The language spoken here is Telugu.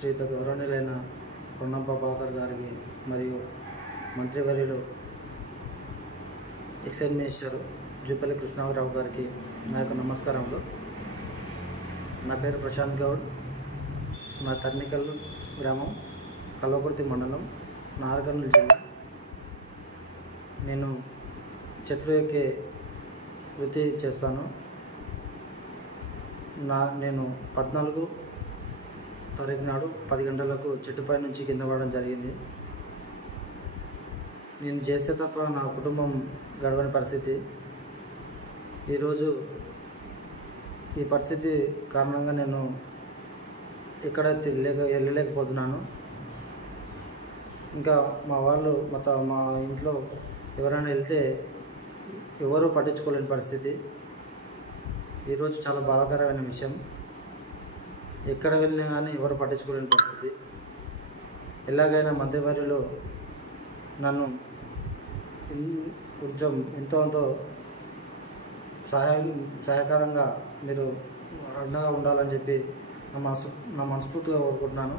శ్రీయుత గౌరవనీయులైన పొన్నం ప్రభాకర్ గారికి మరియు మంత్రివర్యులు ఎక్సైజ్ మినిస్టర్ జూపల్లి కృష్ణారావు గారికి నా యొక్క నమస్కారములు. నా పేరు ప్రశాంత్ గౌడ్. నా తర్నికల్ గ్రామం, కల్వకుర్తి మండలం, నాగర్కర్నూలు జిల్లా. నేను చెట్లు ఎక్కే వృత్తి చేస్తాను. నేను 14 తారీఖు నాడు 10 గంటలకు చెట్టుపై నుంచి కింద పడడం జరిగింది. నేను చేస్తే తప్ప నా కుటుంబం గడవని పరిస్థితి. ఈరోజు ఈ పరిస్థితి కారణంగా నేను ఎక్కడ వెళ్ళలేకపోతున్నాను. ఇంకా మా ఇంట్లో ఎవరైనా వెళ్తే ఎవరు పట్టించుకోలేని పరిస్థితి. ఈరోజు చాలా బాధాకరమైన విషయం. ఎక్కడ వెళ్ళినా కానీ ఎవరు పట్టించుకోలేని పరిస్థితి. ఎలాగైనా మంత్రివర్యులు నన్ను కొంచెం ఎంతో సహాయకరంగా మీరు అండగా ఉండాలని చెప్పి నా మనస్ఫూర్తిగా కోరుకుంటున్నాను.